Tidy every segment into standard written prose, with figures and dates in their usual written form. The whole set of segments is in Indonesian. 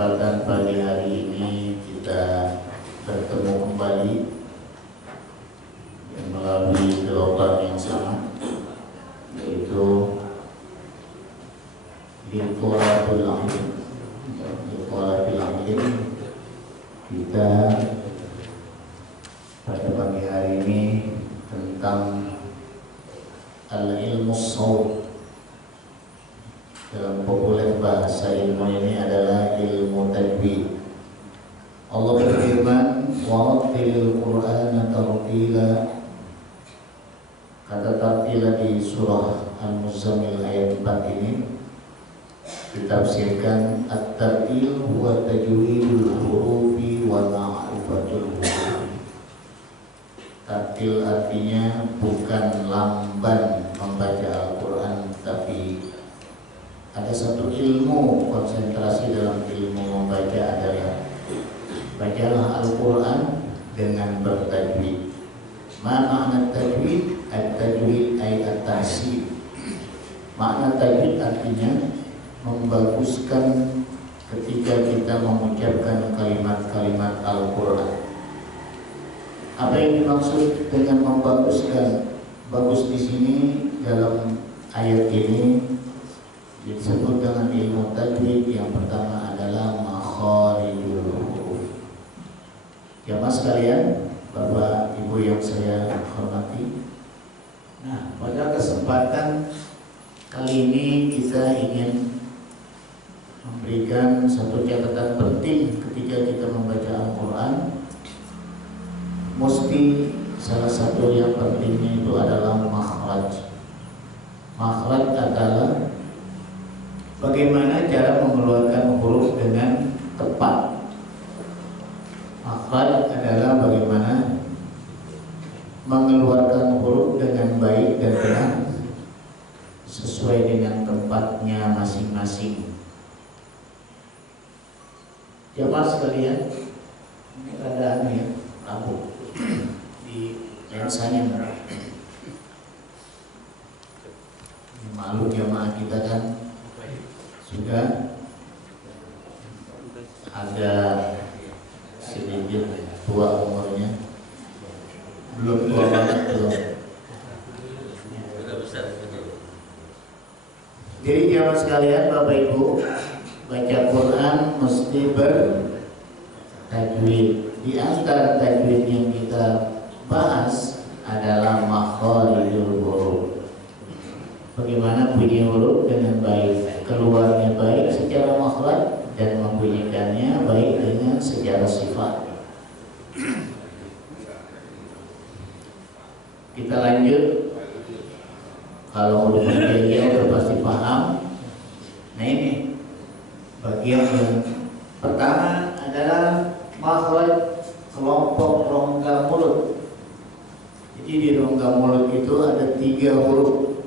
kesempatan pagi hari ini kita bertemu kembali melalui jawaban yang sama, yaitu Liqa'atul Ilm. Liqa'atul Ilm, kita pada pagi hari ini tentang al-ilmu shaw. Dalam populer bahasa ilmu ini adalah ilmu tajwid. Allah berfirman, "Warattilil Qur'ana tartila." Kata tartila di surah Al-Muzammil ayat 4 ini ditafsirkan at-tartil huwa tajwidul hurufi wa ma'rifatul huruf. Tartil artinya bukan lamban membaca Al-Quran, tapi ada satu ilmu, konsentrasi dalam ilmu membaca adalah bacalah Al-Quran dengan bertajwid. Ma makna tajwid? At-tajwid ay at-tahsin. Makna tajwid artinya membaguskan ketika kita mengucapkan kalimat-kalimat Al-Quran. Apa yang dimaksud dengan membaguskan? Bagus di sini dalam ayat ini disebut dengan ilmu tajwid. Yang pertama adalah makharijul huruf. Jamaah sekalian, Bapak Ibu yang saya hormati, nah pada kesempatan kali ini kita ingin memberikan satu catatan penting ketika kita membaca Al-Quran. Mesti salah satu yang pentingnya itu adalah makhraj. Makhraj adalah bagaimana cara mengeluarkan huruf dengan tepat. Makhraj adalah bagaimana mengeluarkan huruf dengan baik dan benar sesuai dengan tempatnya masing-masing. Jamaah sekalian, ini keadaannya lampu di lensanya merah. Malu jamaah kita kan sudah ada sedikit tua umurnya, belum tua banget belum. Jadi jamaah sekalian, Bapak Ibu, baca Quran mesti bertajwid. Di antara tajwid yang kita bahas adalah makharijul huruf. Bagaimana bunyi huruf dengan baik, keluarnya baik secara makhraj dan membunyikannya baik dengan secara sifat. Kita lanjut. Kalau udah bagian udah pasti paham. Nah ini bagian yang pertama adalah makhraj kelompok rongga mulut. Jadi di rongga mulut itu ada 3 huruf.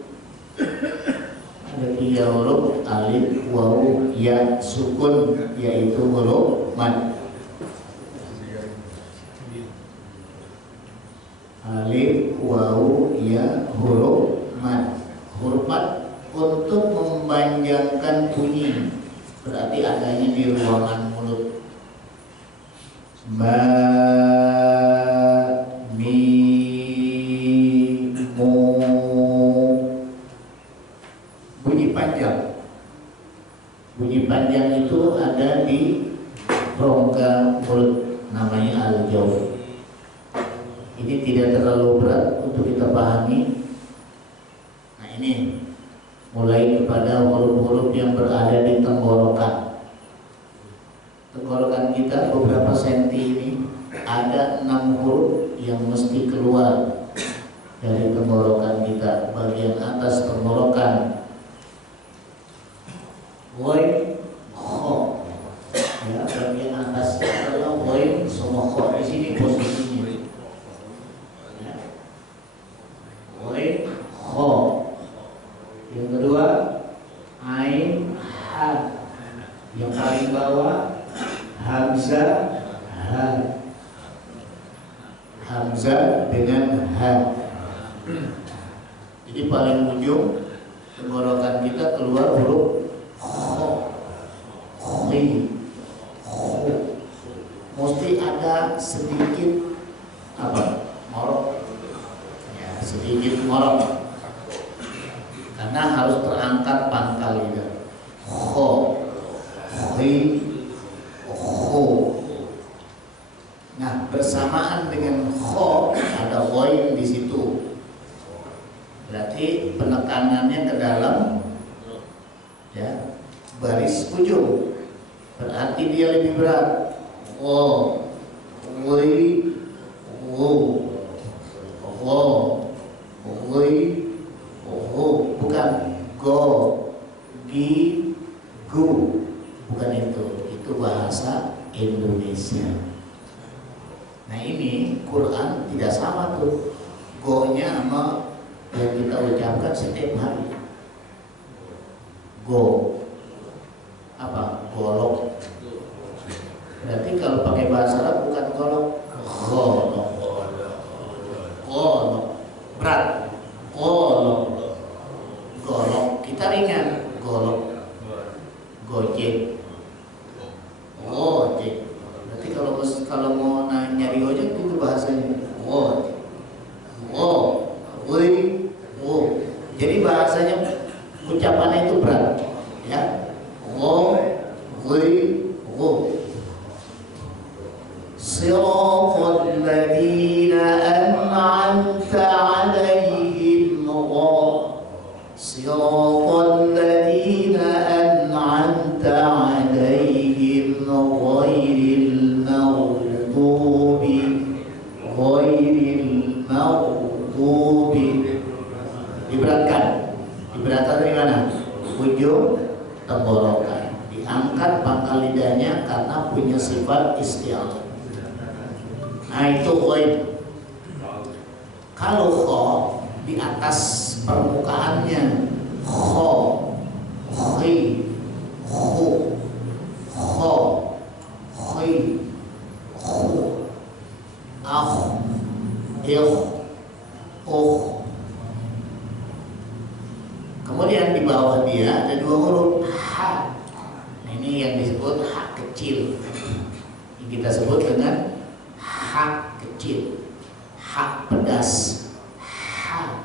Ada 3 huruf, alif, wawu, ya, sukun, yaitu huruf mad. Alif, wawu, ya, huruf mad. Huruf mad untuk memanjangkan bunyi, berarti adanya di ruangan mulut. Ba, mi, mu, bunyi panjang. Bunyi panjang itu ada di rongga mulut, namanya al-jawf. Ini tidak terlalu berat untuk kita pahami. Nah ini mulai kepada huruf-huruf yang berada di tenggorokan. Tenggorokan kita beberapa senti ini ada 6 huruf yang mesti keluar dari tenggorokan kita. Bagian atas tenggorokan, woi, kho, ya, bagian atas adalah woi sama kho. Di sini posisinya. Ya. Woi, kho. Yang kedua, ain, ha. Yang paling bawah, hamzah, ha. Hamzah dengan ha. Jadi paling ujung tenggorokan kita keluar huruf kho, khi. ada sedikit apa? Morok. Ya, sedikit morok. Karena harus terangkat pangkal lidah. Kho, khi, kho. Nah, bersamaan dengan kho ada ghain di situ. Berarti penekanannya ke dalam, ya, baris ujung. Berarti dia lebih berat. Gho, ghi, ghu, gho, ghi, ghu. Bukan go, gi, gu. Bukan itu. Itu bahasa Indonesia. Nah ini Quran tidak sama tuh. Go-nya sama yang kita ucapkan setiap hari. Go apa? Golok. Berarti kalau pakai bahasa Arab bukan golok, golok. Golok berat. Golok. Golok kita ringan. Golok. Gojek. Gojek. Berarti kalau mau nyari ojek itu bahasanya gojek. Oh, woi, oh. Jadi bahasanya ucapannya itu berat, ya. Oh, woi, oh. Siratal ladzina an'amta 'alaihim Siratal ladzina an'amta 'alaihim ghairil maghdubi. Diberatkan dari mana? Ujung tenggorokan. Diangkat pangkal lidahnya karena punya sifat isti'alah. Nah itu ghaib. Kalau kho di atas permukaannya, kho, khi, khu, kho, khi, khu, akh, ikh, kemudian di bawah dia ada dua huruf ha. Ini yang disebut ha kecil. Ini kita sebut dengan ha kecil, ha pedas, ha,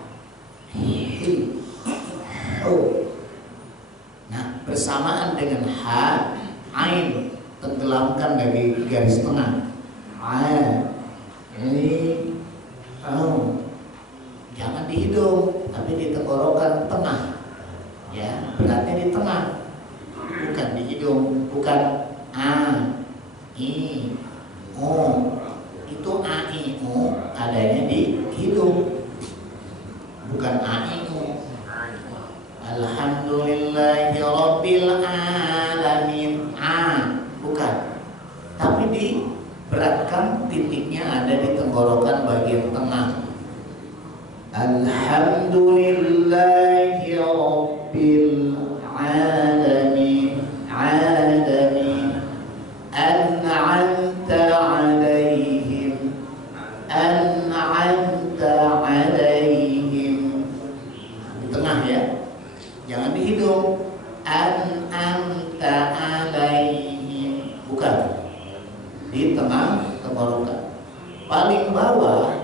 hi, hu. Nah bersamaan dengan ha, ain tenggelamkan dari garis tengah. Ini jangan di hidung, tapi di tenggorokan tengah. Ya, beratnya di tengah, bukan di hidung, bukan a, i, o. Itu a, i, o adanya di hidung, bukan a, i, o. Alhamdulillahi rabbil alamin, a, bukan. Tapi diberatkan, titiknya ada di tenggorokan bagian tengah. Alhamdulillahi rabbil alamin, alamin. An'amta 'alaihim, an'amta 'alaihim. Di tengah ya, jangan di hidung. An'amta 'alaihim, bukan. Di tengah tenggorokan. Paling bawah,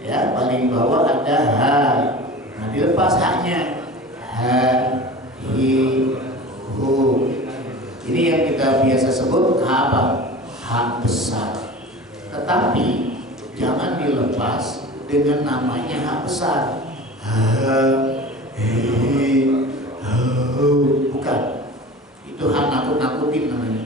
ya, paling bawah ada ha. Nah dilepas haknya. Ha, hi, hu. Ini yang kita biasa sebut ha apa? Ha besar. Tetapi jangan dilepas dengan namanya ha besar. Ha, hi, hu. Bukan. Itu ha nakut-nakutin namanya.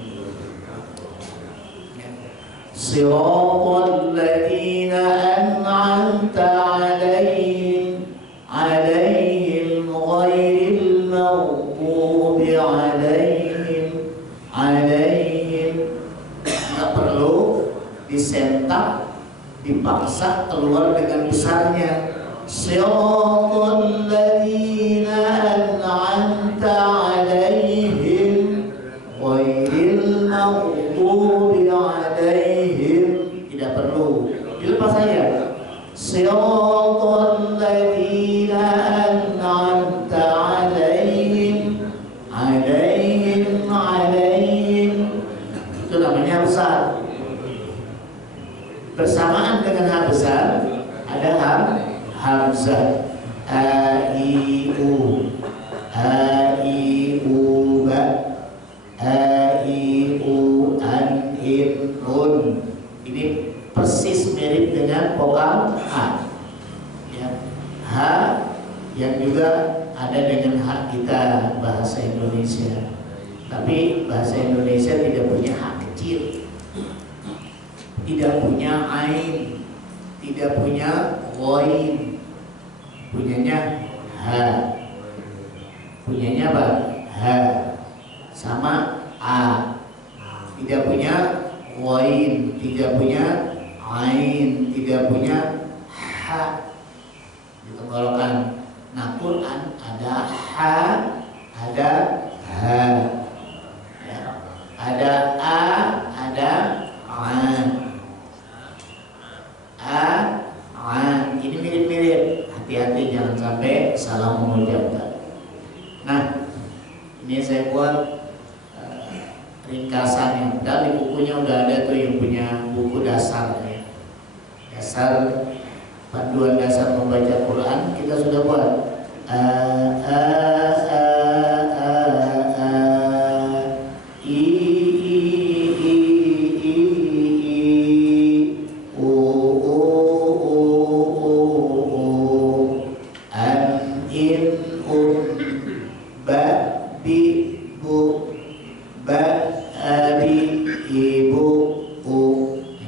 Siratal ladzina an'amta 'alaihim ghairil maghdubi 'alaihim. Nggak perlu disentak, dipaksa keluar dengan besarnya. Siratal ladzina an'amta 'alaihim ghairil maghdubi 'alaihim. Tidak perlu dilepas saja. Siratal ladzina an'amta 'alaihim, 'alaihim. Itu namanya besar. dengan ha besar, ada hamzah. A I U, A I U ba, A I U an in un. Ini persis mirip dengan vokal ha. Ya. Ha yang juga ada dengan hak kita bahasa Indonesia. Tapi bahasa Indonesia tidak punya hak kecil, tidak punya ain, tidak punya ghain, punyanya ha, punyanya apa? Ha, sama a, tidak punya ghain, tidak punya ain, tidak punya ha. Di tenggorokan. Nah, Quran ada ha, ada ha, ya. Ada a, ada an. An. Ini mirip-mirip. Hati-hati jangan sampai salah mengucapkan. Nah, ini saya buat ringkasannya. Padahal di bukunya udah ada tuh yang punya buku dasar ya. Dasar panduan dasar membaca Quran kita sudah buat.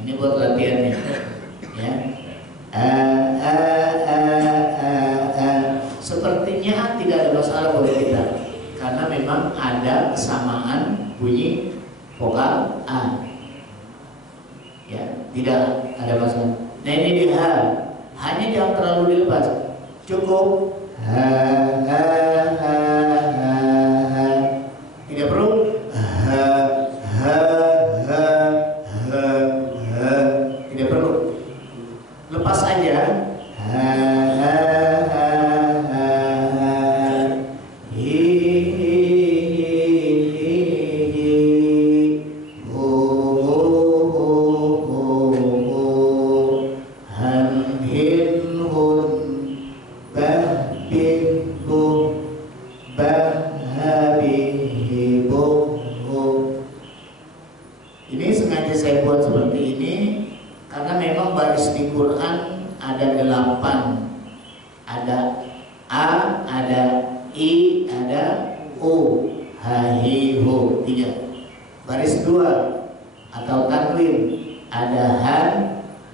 Ini buat latihannya ya. Sepertinya tidak ada masalah buat kita karena memang ada kesamaan bunyi vokal a ya, tidak ada masalah. Nah ini di ha, hanya jangan terlalu dilepas, cukup ha, ha, ha, ha, ha. Tidak perlu ha, ha, ha, ha, ha. Tidak perlu, lepas aja ha, ha, ha, ha, ha. Hi, hi, hi, hi. Ho, ho, ho, ho. Han, hin, hun. Bah, bin, bu. Bah, ha, bi, hi, bu, hu. Ini sengaja saya buat seperti ini karena memang baris di Quran ada 8, ada a, ada i, ada u, ha, hi, hu, 3. Baris 2 atau tanwin ada han,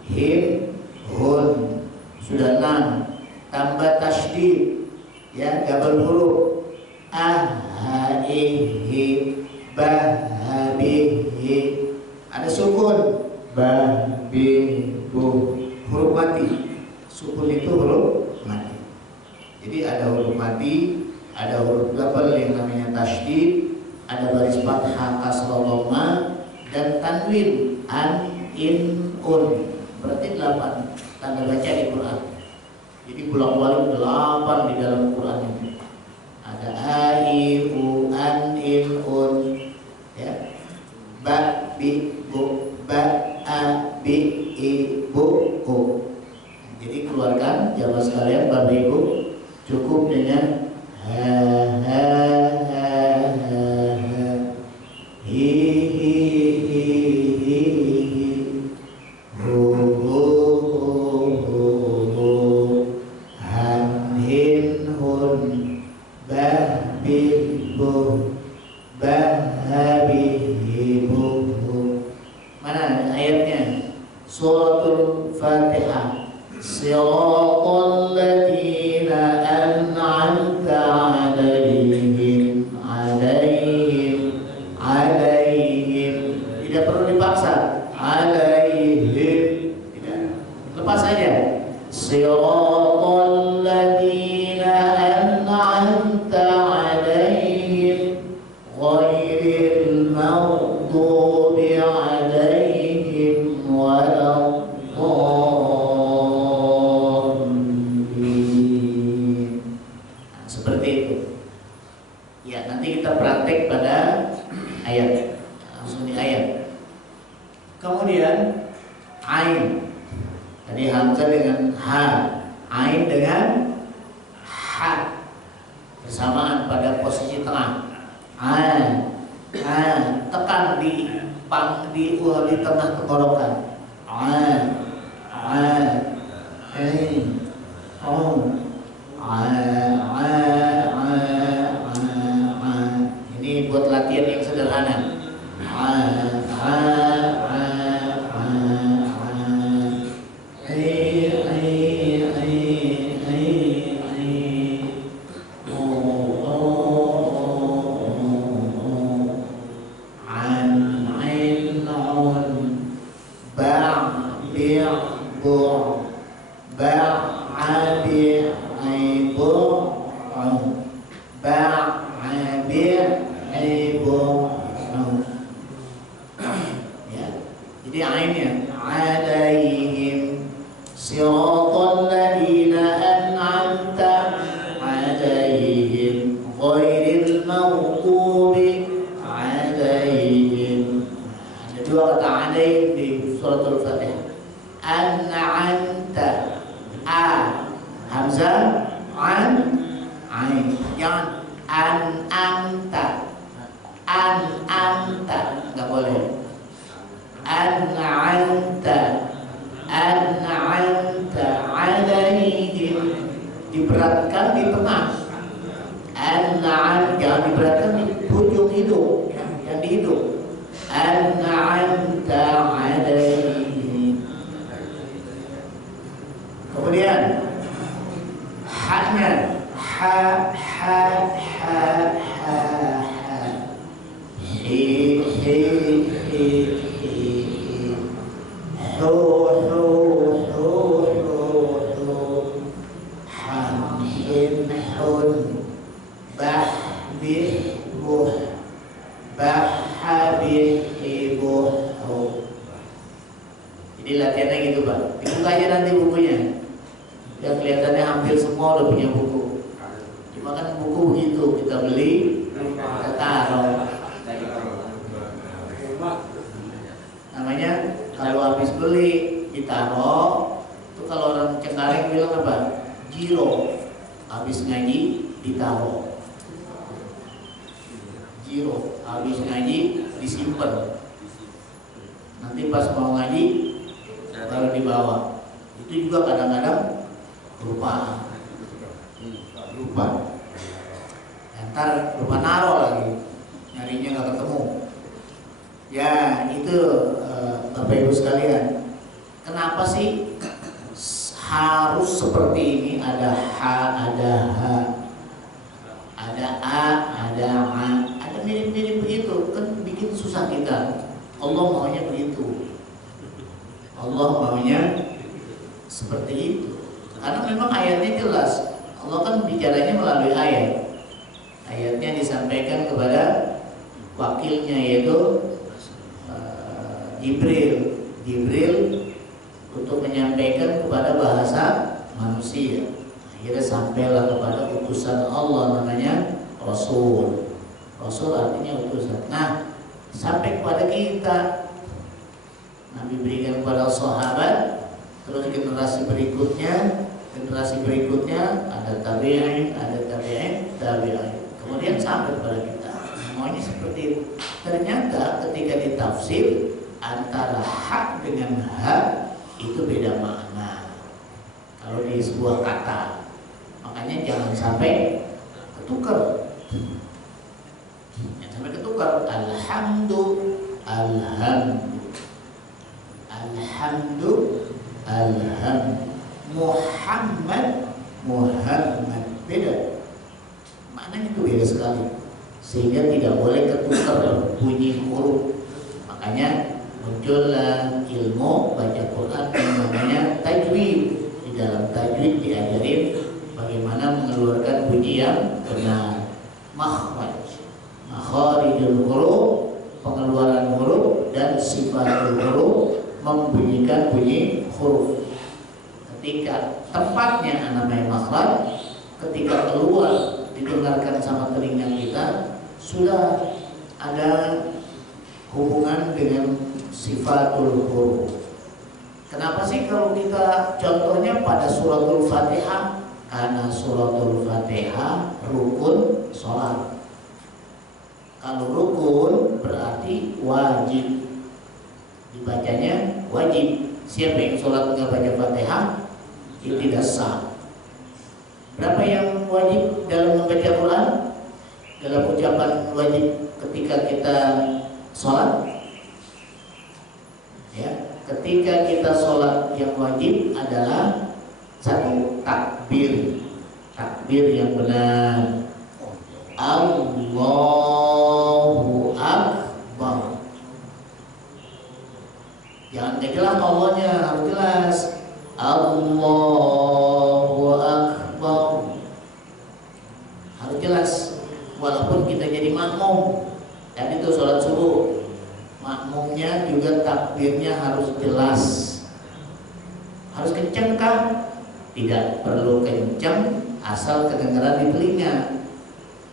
him, hun, sudah 6. Tambah tasydid ya, double huruf a, ha, i, hi, ba, ha, bi, hi. Ada sukun ba, bi, bu, huruf mati. Sukun itu huruf mati. Jadi ada huruf mati, ada huruf double yang namanya tasydid, ada baris fathah, kasrah, dhamma, dan tanwin an, in, un. Berarti 8 tanda baca di Quran. Jadi bolak-balik 8 di dalam Quran itu. Ada a, i, u, an, in, un, ya. Ba, bi, bu, ba, a, bi, i, bu, u. Jadi keluarkan jamaah sekalian, Bapak Ibu, cukup dengan ha, ha, ha, ha, ha. Hi, hi, hi, hi, hi. Ho, ho, ho, ho, ho. Han, hin, hun. Bah, bin, bu. Bah, ha, bi, hi, bu, hu. Mana ayatnya? Suratul Fatihah. Siratal ladzina an'amta 'alaihim, 'alaihim, 'alaihim. Tidak perlu dipaksa. 'Alaihim. Tidak. Lepas saja. Siratal ladzina an'amta 'alaihim, ghairil maghdubi 'alaihim waladdallin. Seperti itu. Ya, nanti kita praktek pada ayat. Langsung di ayat. Kemudian ain. Tadi hamzah dengan ha, ain dengan ha, bersamaan pada posisi tengah. Tekan di tengah tenggorokan. Ini buat latihan yang sederhana. Jadi ainnya alaihim siratal ladzina an'amta alaihim ghairil maghdubi alaihim. Ada dua kata alaihim di suratul Fatihah. An'amta, a hamzah, an ain. Jangan an'amta, an'amta, enggak boleh. An'amta alaihim, diberatkan di tengah. An'am, jangan diberatkan di ujung hidung, yang di hidung. An'amta alaihim. Kemudian haknya ha ha ha ha ha, hi hi hi, hu hu hu hu hu, ham him hun, bah bih buh, bah habih ibuh hu. Jadi latihannya gitu Pak. Dibuka aja nanti bukunya. Yang kelihatannya hampir semua udah punya buku. Cuma kan buku begitu, kita beli, kita taruh. Namanya kalau habis beli ditaruh, itu kalau orang Cengkareng bilang apa? Giro. Habis ngaji ditaruh. Giro. Habis ngaji disimpan. Nanti pas mau ngaji baru dibawa. Itu juga kadang-kadang lupa. Ntar lupa naro lagi, nyarinya nggak ketemu. Ya itu Bapak Ibu sekalian, kenapa sih harus seperti ini? Ada ha, ada ha, ada a, ada a, ada mirip-mirip begitu, kan bikin susah kita. Allah maunya begitu. Allah maunya seperti itu. Karena memang ayatnya jelas. Allah kan bicaranya melalui ayat. Ayatnya disampaikan kepada wakilnya, yaitu Jibril untuk menyampaikan kepada bahasa manusia. Akhirnya sampailah kepada utusan Allah, namanya Rasul. Rasul artinya utusan. Nah, sampai kepada kita. Nabi berikan kepada sahabat, terus generasi berikutnya ada tabi'in, kemudian sampai kepada kita. Semuanya seperti itu. Ternyata ketika ditafsir antara hak dengan ha itu beda makna kalau di sebuah kata. Makanya jangan sampai ketukar. Jangan sampai ketukar. Alhamdu, Muhammad, beda. Maknanya itu beda sekali. Sehingga tidak boleh ketukar bunyi huruf. Makanya muncullah ilmu baca Quran yang namanya tajwid. Di dalam tajwid diajarin bagaimana mengeluarkan bunyi yang benar. Makharijul huruf, pengeluaran huruf, dan sifatul huruf, membunyikan bunyi huruf. Ketika tempatnya namanya makhraj, ketika keluar didengarkan sama telinga kita, sudah ada hubungan dengan sifatul huruf. Kenapa sih kalau kita contohnya pada suratul Fatihah? Karena suratul Fatihah rukun sholat. Kalau rukun berarti wajib, dibacanya wajib. Siapa yang sholat nggak baca Fatihah itu tidak sah. Berapa yang wajib dalam membaca Quran? Dalam ucapan wajib ketika kita sholat, ya, ketika kita sholat yang wajib adalah satu, takbir, takbir yang benar, Allahu Akbar. Jangan gak jelas Allahnya, harus jelas Allahu Akbar, harus jelas. Walaupun kita jadi makmum, dan itu sholat subuh, makmumnya juga takbirnya harus jelas. Harus kenceng kah? Tidak perlu kenceng, asal kedengaran di telinga.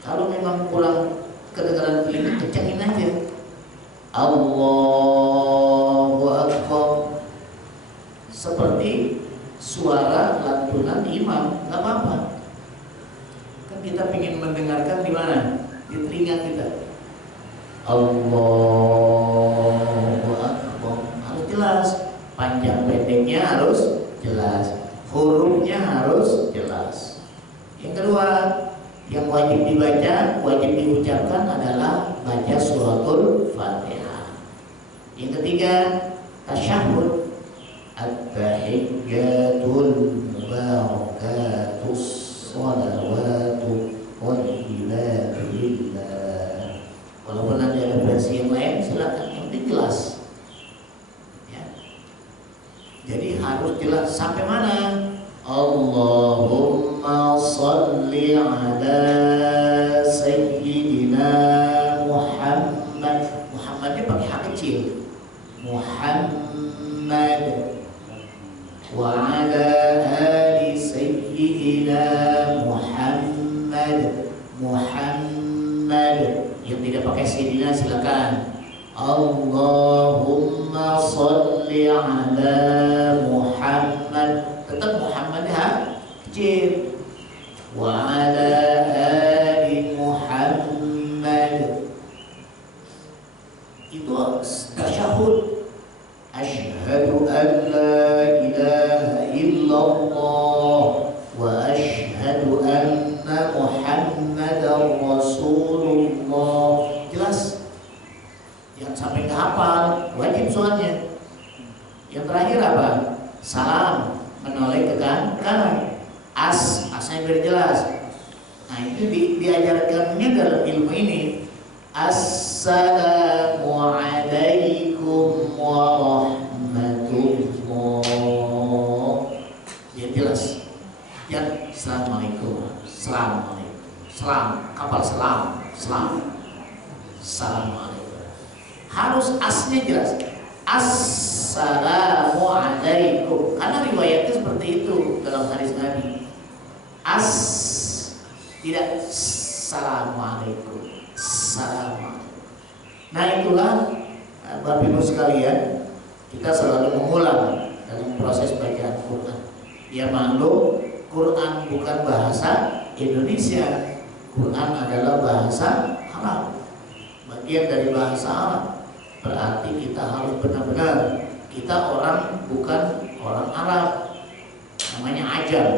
Kalau memang kurang kedengaran di telinga, kencengin aja. Allahu Akbar, seperti suara lantunan imam, nggak apa-apa. Kan kita ingin mendengarkan di mana? Di telinga kita. Allahu Akbar, harus jelas. Panjang pendeknya harus jelas, hurufnya harus jelas. Yang kedua, yang wajib dibaca, wajib diucapkan adalah baca suratul Fatihah. Yang ketiga, tasyahud, at-tahiyyatul mubarakatus shalawatu thayyibatu lillah. Walaupun nanti ada versi yang lain, silakan, yang penting jelas. Ya. Jadi harus jelas sampai mana? Allahumma salli ala sayyidina Muhammad. Muhammadnya pakai hak kecil. Muhammad wa ala ali sayyidina Muhammad. Muhammad. Yang tidak pakai sayyidina silakan. Allahumma salli ala Muhammad. Tetap Muhammadnya kecil. Wa ala ali Muhammad. Itu tasyahud. Asyhadu an la ilaha illallah wa asyhadu anna Muhammadar Rasulullah. Jelas. Yang sampai ke hafal wajib soalnya. Yang terakhir apa? Salam, menoleh ke kanan. Asnya biar jelas. Nah itu diajarkannya dalam ilmu ini. Assalamualaikum warahmatullah. Biar jelas. Ya, assalamualaikum. Assalamualaikum. Selam, kapal selam. Selam. Assalamualaikum. Harus asnya jelas. Assalamualaikum. Karena riwayatnya seperti itu dalam hadis Nabi. Tidak Assalamualaikum. Assalamualaikum. Nah itulah Bapak Ibu sekalian, kita selalu mengulang dalam proses bacaan Quran. Ya maklum, Quran bukan bahasa Indonesia. Quran adalah bahasa Arab, bagian dari bahasa Arab. Berarti kita harus benar-benar, kita orang bukan orang Arab, namanya ajam,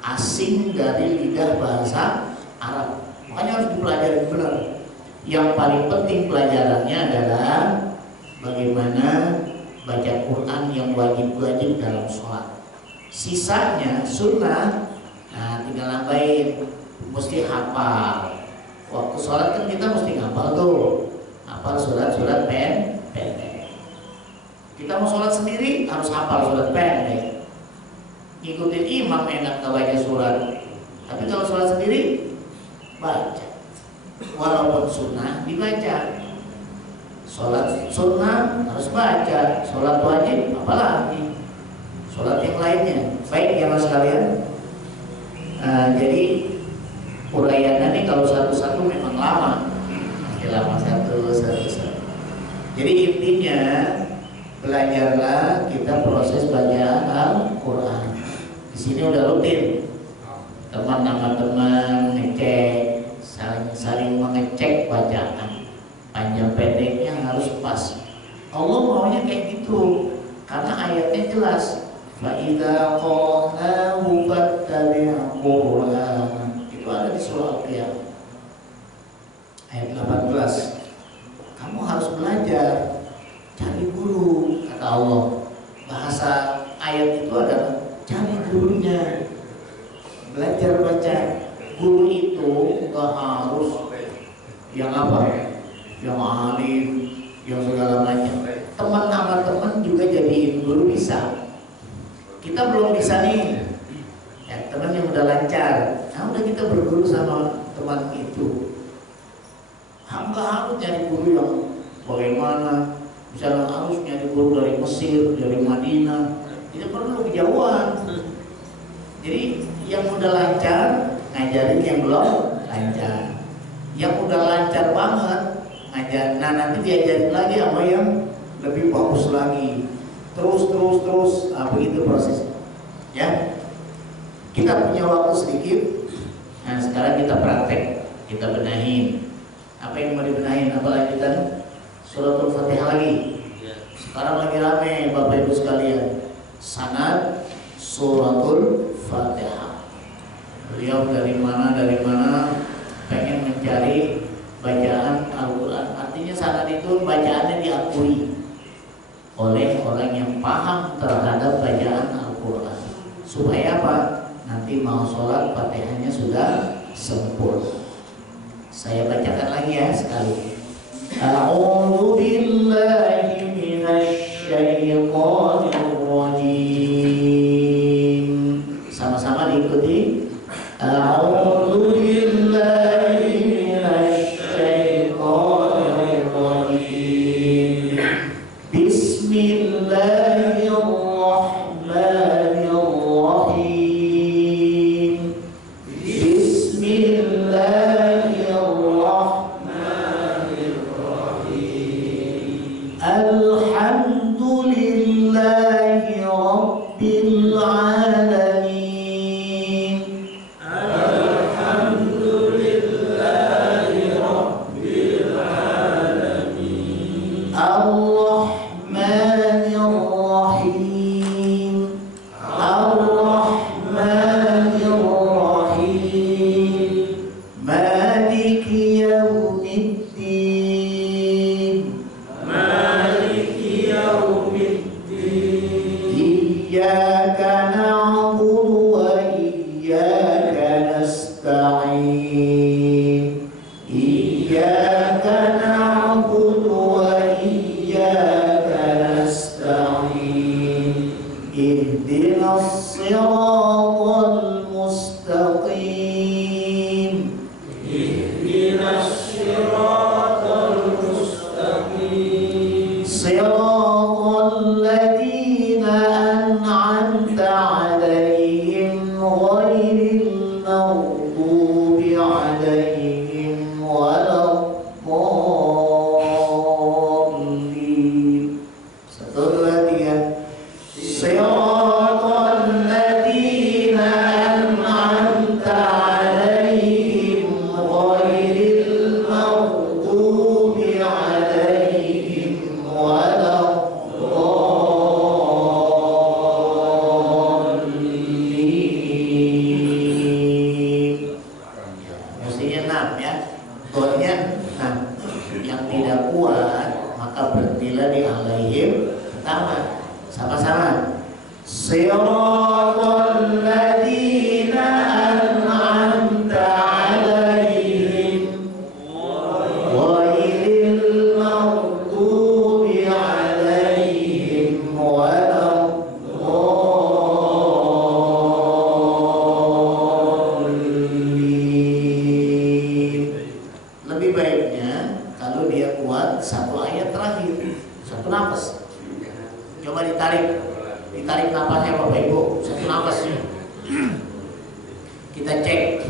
asing dari lidah bahasa Arab. Makanya harus dipelajari benar. Yang paling penting pelajarannya adalah bagaimana baca Quran yang wajib-wajib dalam sholat. Sisanya sunnah, nah tinggal nambahin, mesti hafal. Waktu sholat kan kita mesti hafal tuh, hafal surat-surat pendek. Kita mau sholat sendiri harus hafal surat pendek. Ngikutin imam enak gak baca surat. Tapi kalau sholat sendiri baca. Walaupun sunnah dibaca. Sholat sunnah harus baca, sholat wajib apalagi, sholat yang lainnya. Baik ya mas sekalian. Jadi uraian ini kalau satu-satu memang lama, lama satu. Jadi intinya belajarlah kita proses bacaan Al-Quran. Di sini udah rutin, teman sama teman ngecek, saling mengecek bacaan, panjang pendeknya harus pas. Allah maunya kayak gitu, karena ayatnya jelas. Fa'idha qara'nahu fattabi' Qur'an. Itu ada di surah Al-Qiyamah ayat 18. Kamu harus belajar, cari guru, kata Allah. Bahasa ayat itu adalah cari gurunya, belajar baca. Guru itu gak harus yang apa, yang alim, yang segala macam. Teman sama teman juga jadiin guru bisa. Kita belum bisa nih, ya, teman yang udah lancar, nah udah kita berguru sama teman itu. Nggak harus nyari guru yang bagaimana, misalnya harus nyari guru dari Mesir, dari Madinah, tidak perlu kejauhan. Jadi yang udah lancar ngajarin yang belum lancar, yang udah lancar banget ngajar, nah nanti diajarin lagi sama yang lebih bagus lagi. Terus, begitu prosesnya. Ya, kita punya waktu sedikit. Nah, sekarang kita praktek, kita benahin. Apa yang mau dibenahin? Apa lanjutan? Suratul Fatihah lagi. Sekarang lagi rame, Bapak Ibu sekalian. Sanad Suratul Fatihah. Beliau dari mana pengen mencari bacaan Al-Quran. Artinya sanad itu bacaannya diakui oleh orang yang paham terhadap bacaan Al-Quran. Supaya apa? Nanti mau sholat Fatihahnya sudah sempurna. Saya bacakan lagi ya sekali. A'udzu billahi minasy syaithanir rajim. Sama-sama diikuti. A'udzu billahi minasy syaithanir rajim. Bismillahirrahmanirrahim. Bismillahirrahmanirrahim. Alhamdulillahi Rabbil alamin. Alhamdulillahi Rabbil alamin. Ar-Rahmanir-Rahim. Ar-Rahmanir-Rahim. Maliki yaumiddin. Maliki yaumiddin. Iyyaka na'budu wa iyyaka nasta'in. Iyyaka na'budu wa iyyaka nasta'in. Ihdinas siratal mustaqim. Ihdinas siratal mustaqim. Siratal ladzina an'amta 'alaihim ghairil maghdubi 'alaihim waladdallin. Satu, dua, tiga. Siratal ladzina an'amta 'alaihim ghairil maghdubi 'alaihim waladdallin. Mestinya 6 ya. Golnya 6. Yang tidak kuat maka berhentilah di alaihim pertama. Sama-sama. Siratal ladzina an'amta 'alaihim ghairil maghdubi 'alaihim waladdallin. Lebih baiknya kalau dia kuat satu ayat terakhir, satu nafas. Coba ditarik nafasnya Bapak Ibu, satu nafas. Kita cek.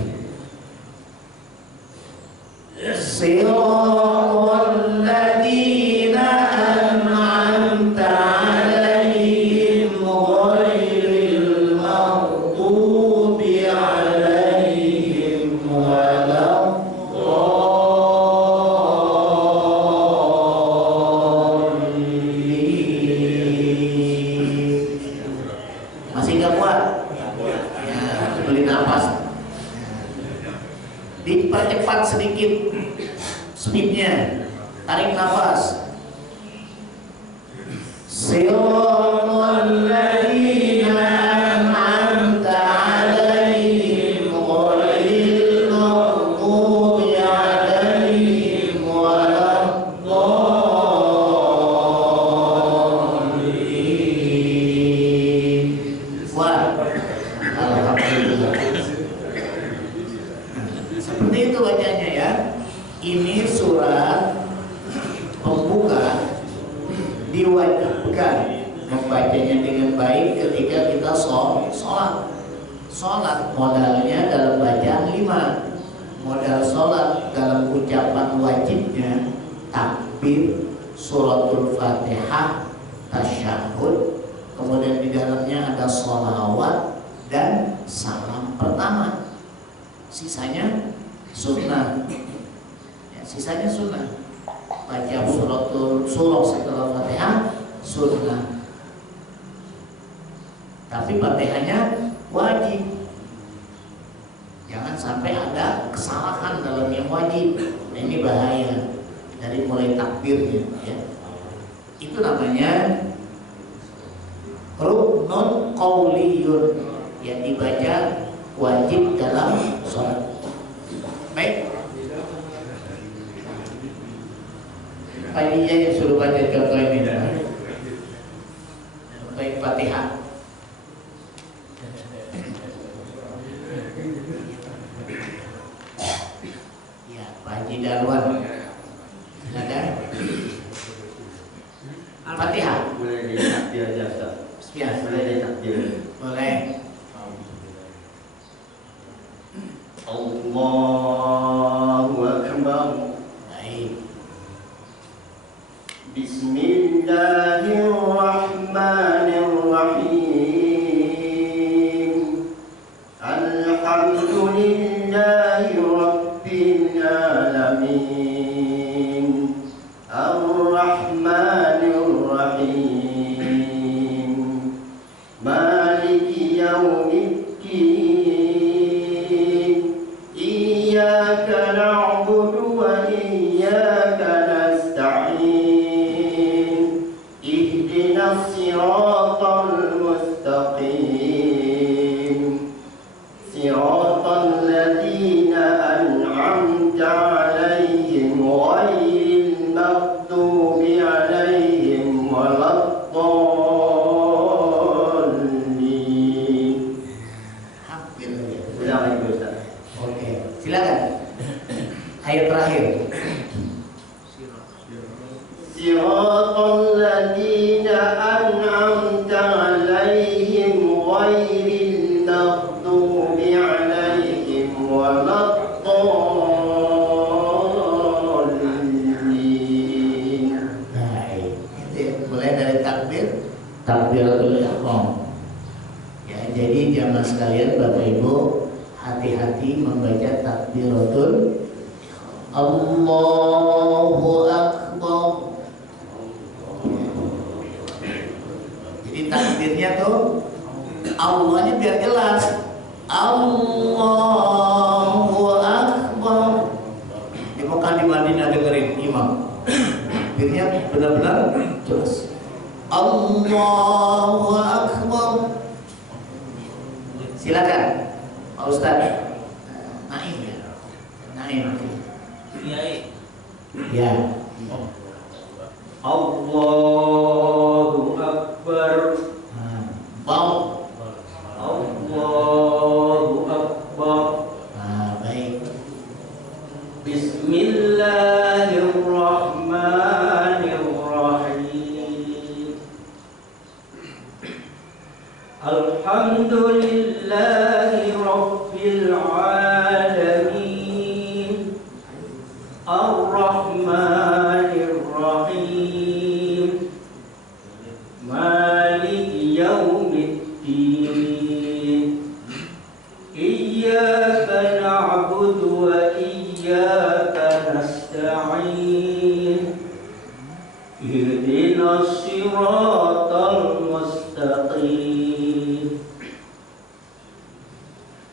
Siratal ladzina an'amta nafas. Siratal ladzina an'amta 'alaihim ghairil maghdubi 'alaihim waladdallin. Wah, alhamdulillah. Seperti itu bacanya ya. Ini surat pembuka, diwajibkan membacanya dengan baik ketika kita sholat. Sholat modalnya dalam bacaan 5. Modal sholat dalam ucapan wajibnya takbir, suratul fatihah, tasyahud, kemudian di dalamnya ada sholawat dan salam pertama. Sisanya sunnah. Sisanya sunnah. Baca surah setelah Fatihah sunnah. Tapi Fatihahnya wajib. Jangan sampai ada kesalahan dalam yang wajib. Nah, ini bahaya dari mulai takbirnya ya. Itu namanya ruknun qauliyun yang dibaca wajib dalam sholat. Baik. Panitia yang suruh baca contoh ini baik Fatihah. Ya, Pak Haji Darwan. Silakan. Al-Fatihah. Boleh ditakbir aja, Ustaz. Ya, Boleh ditakbir. boleh. Allahu Akbar. Baik. Bismillahirrahmanirrahim. Alhamdulillahi Rabbil alamin. Ar-Rahmanir-Rahim. Maliki yaumiddin. Iyyaka na'budu wa iyyaka nasta'in. Ihdinas siratal mustaqim. Siratal ladzina an'amta 'alaihim ghairil maghdubi 'alaihim waladdallin. Hampir ya. Ulang lagi, Ustaz. Oke, silakan. Ayat terakhir. Siratal ladzina an'amta 'alaihim ghairil maghdubi 'alaihim waladdallin. Baik. Itu mulai dari takbir, takbiratul ihram. Ya, jadi jamaah sekalian, Bapak Ibu, hati-hati membaca takbiratul ihram. Allahu Akbar. Jadi takbirnya tuh Allahnya biar jelas. Allahu Akbar. Di Mekah, di Madinah dengerin imam. Takbirnya benar-benar jelas. Allahu Akbar. Silakan Pak Ustadz. Naim ya. Naim. Ya. Allahu Akbar. Bau. Allahu Akbar. Baik. Bismillahirrahmanirrahim. Alhamdulillahi Rabbil alamin. Ar-Rahmanir-Rahim. Maliki yaumiddin. Iyyaka na'budu wa iyyaka nasta'in. Ihdinas siratal mustaqim.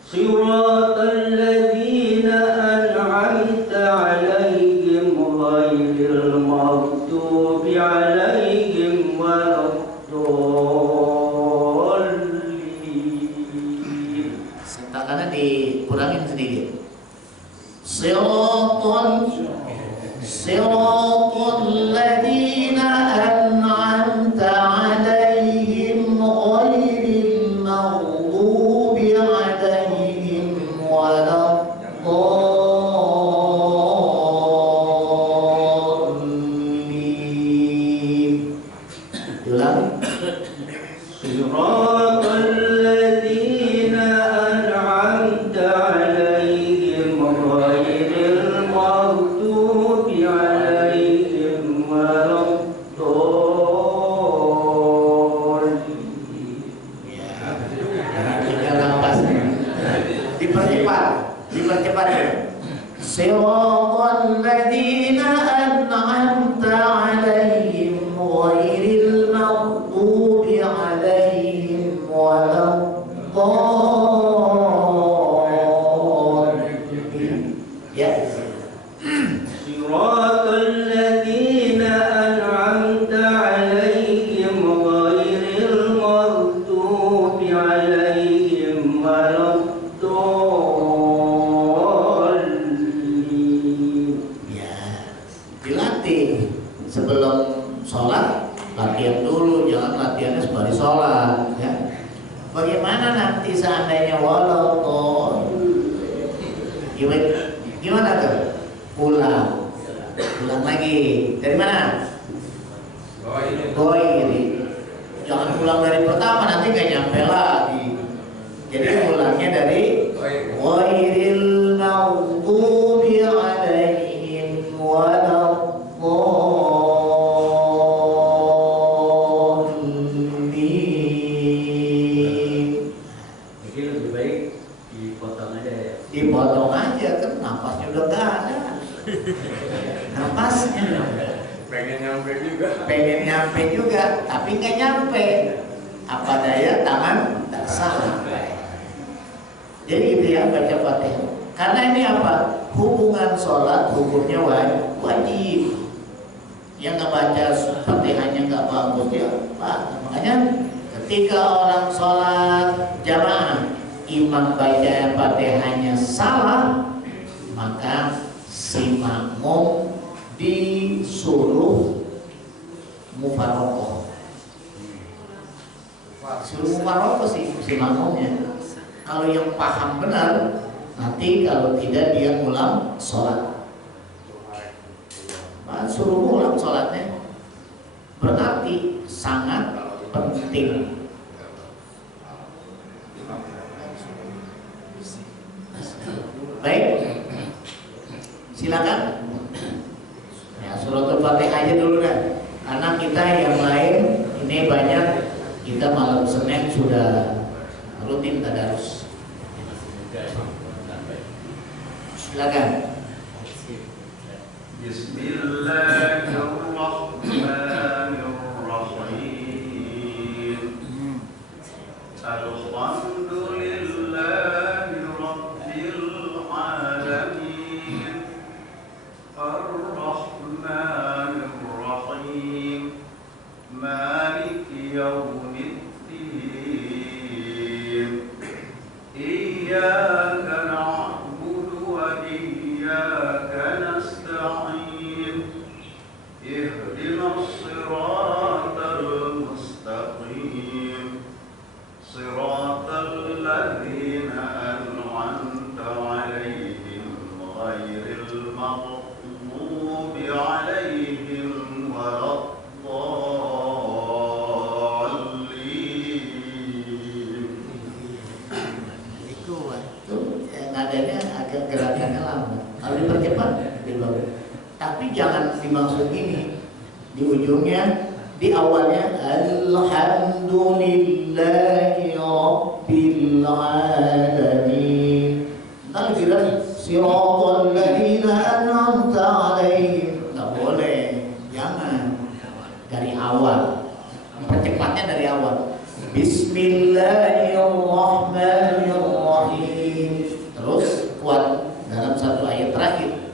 Siratal ladzina an'amta 'alaihim ghairil maghdubi المغضوب عليهم ولا الضالين. Sentakannya dikurangin sedikit. Siratal ladzina an'amta 'alaihim ghairil maghdubi 'alaihim waladdallin. Ulang. Siratal ladzina an'amta 'alaihim ghairil maghdubi 'alaihim waladdallin. Ya, tiga nafas. Dipercepat ya. Siratal ladzina an'amta 'alaihim ghairil maghdubi 'alaihim waladdallin. Ya. Siratal ladzina an'amta 'alaihim ghairil maghdubi 'alaihim waladdallin. Ya, dilatih sebelum sholat, latihan dulu, jangan latihannya sebari sholat. Ya. Bagaimana nanti seandainya gimana tuh? Ulang lagi. Dari mana? Goiri. Jangan ulang dari pertama, nanti nggak nyampe lagi. Jadi ulangnya dari ghairil maghdubi 'alaihim waladdallin. Jadi lebih baik dipotong aja ya. Dipotong aja kan napasnya udah nggak ada. Napasnya pengen nyampe juga, tapi nggak nyampe. Apa daya tangan tak sampai. Jadi itu ya baca Fatihah. Karena ini apa? Hubungan sholat hukumnya wajib. Yang nggak baca Fatihahnya nggak bagus ya, Pak. Makanya ketika orang sholat jamaah, imam baca Fatihahnya salah, maka si makmum disuruh mufarokoh. Suruh mufarokoh si makmumnya. Kalau yang paham benar, nanti kalau tidak dia ngulang sholat. Suruh ngulang sholatnya. Berarti sangat penting. Baik, silakan. Ya, suratul Fatihah aja dulu kan. Karena kita yang lain ini banyak, kita malam Senin sudah rutin tadarus. Silakan. Bismillahirrahmanirrahim. Alhamdulillahi rabbil alamin. Ar-Rahmanir-Rahim. Maliki yaumiddin. Iyyaka na'budu wa iyyaka nasta'in. Ihdinas siratal mustaqim. Siratal ladzina an'amta 'alaihim ghairil maghdubi 'alaihim waladdallin. Itu nadanya agak gerakannya lambat. Kalau dipercepat lebih bagus. Tapi jangan dimaksud gini. Di ujungnya, di awalnya alhamdulillahi rabbil alamin. Nanti bilang siratal ladzina an'amta 'alaihim. Enggak boleh. Jangan. Dari awal. Percepatnya dari awal. Bismillahirrahmanirrahim. Terus kuat dalam satu ayat terakhir.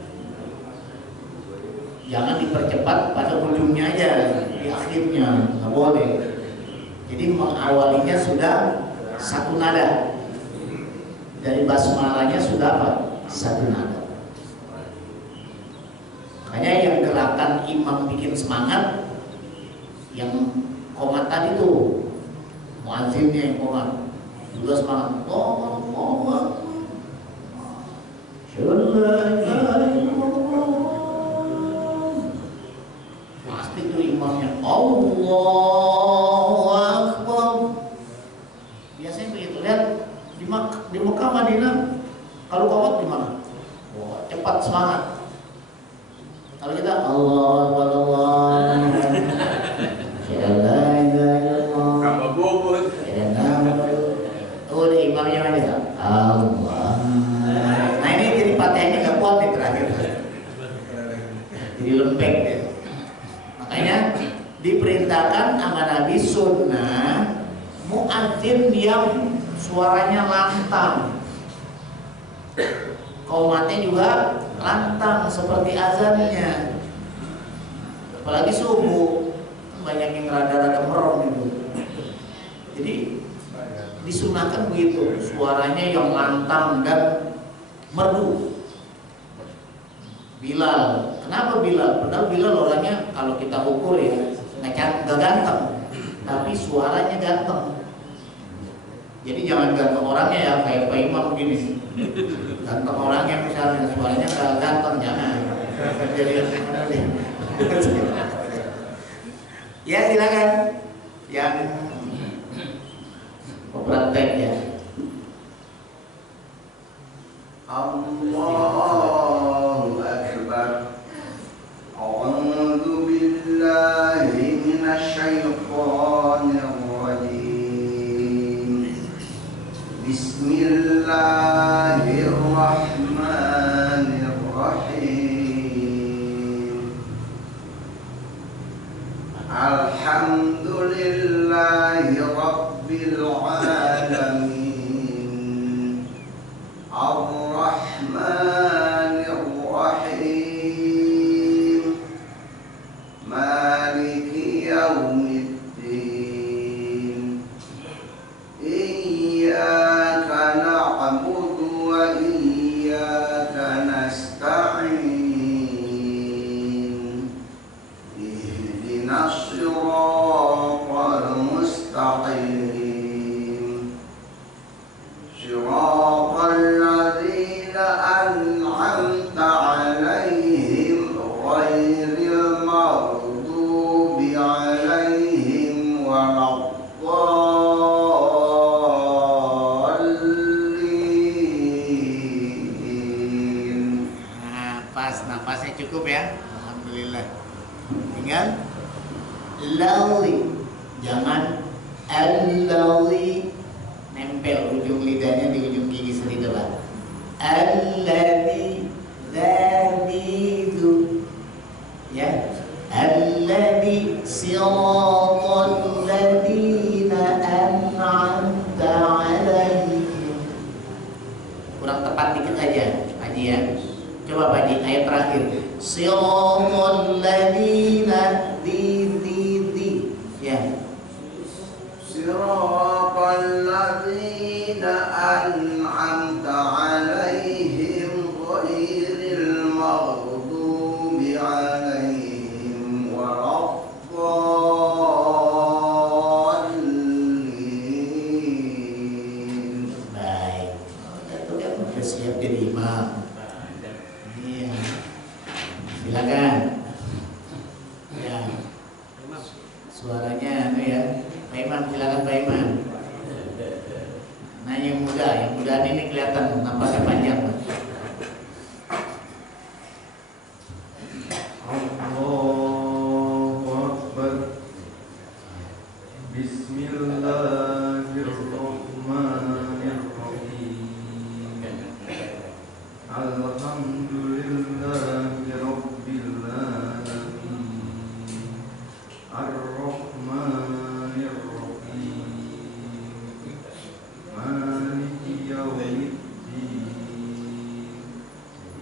Jangan dipercepat pada ujungnya aja, di akhirnya nggak boleh. Jadi mengawalinya sudah satu nada. Dari basmalahnya sudah apa? Satu nada. Makanya yang gerakan imam bikin semangat, yang qomat tadi tuh, muazzinnya yang qomat juga semangat. Allah. Pasti tuh imamnya Allahu Akbar. Biasanya begitu. Lihat di Mekah Madinah, kalau qomat gimana? Wah, cepat semangat. Kalau kita Allah Akbar Allah. Kamu bubut. Udah imamnya mana? Allah. Nah ini jadi patahnya nggak kuat nih terakhir. Jadi lembek ya. Makanya diperintahkan sama Nabi sunnah muadzin yang suaranya lantang, qomatnya juga lantang seperti azannya. Apalagi subuh banyak yang rada-rada merem gitu. Jadi disunahkan begitu, suaranya yang lantang dan merdu. Bilal, kenapa Bilal? Padahal Bilal orangnya kalau kita ukur ya nggak ganteng, tapi suaranya ganteng. Jadi jangan ganteng orangnya ya kayak Pak Imam begini. Ganteng orangnya misalnya suaranya nggak ganteng, jangan. Jadi ya silakan yang praktek ya. Allahu Akbar. A'udzu billahi minasy syaithanir rajim. Bismillahirrahmanirrahim. Alhamdulillahi rabbil alamin. Ar-Rahmanir Rahim. Maliki yaumiddin. Iyyaka na'budu wa iyyaka nasta'in. Ihdinas siratal mustaqim. Siratal ladzina an'amta 'alaihim ghairil maghdubi 'alaihim waladdallin. Nah, pas napasnya cukup ya. Alhamdulillah. Tinggal lawi. Jangan al-lawi nempel ujung lidahnya di ujung gigi seri depan. Alladzi dzalidu ya. Alladzi siratal ladzina an'amta 'alaihim. Kurang tepat dikit aja, Haji ya. Coba Pak Haji, ayat terakhir. Siratal ladzina di ya. Siratal ladzina an'amta 'alaihim ghairil maghdubi 'alaihim waladdallin. Baik. Itu kan udah siap jadi imam. Iya. Silakan. Ya. Suaranya ya. Pak Imam, silakan Pak Imam. Nah yang muda ini kelihatan nampaknya panjang. Allahu Akbar. Bismillahirrahmanirrahim. Alhamdulillahi rabbil alamin. Ar-Rahmanir Rahim. Maliki yaumiddin.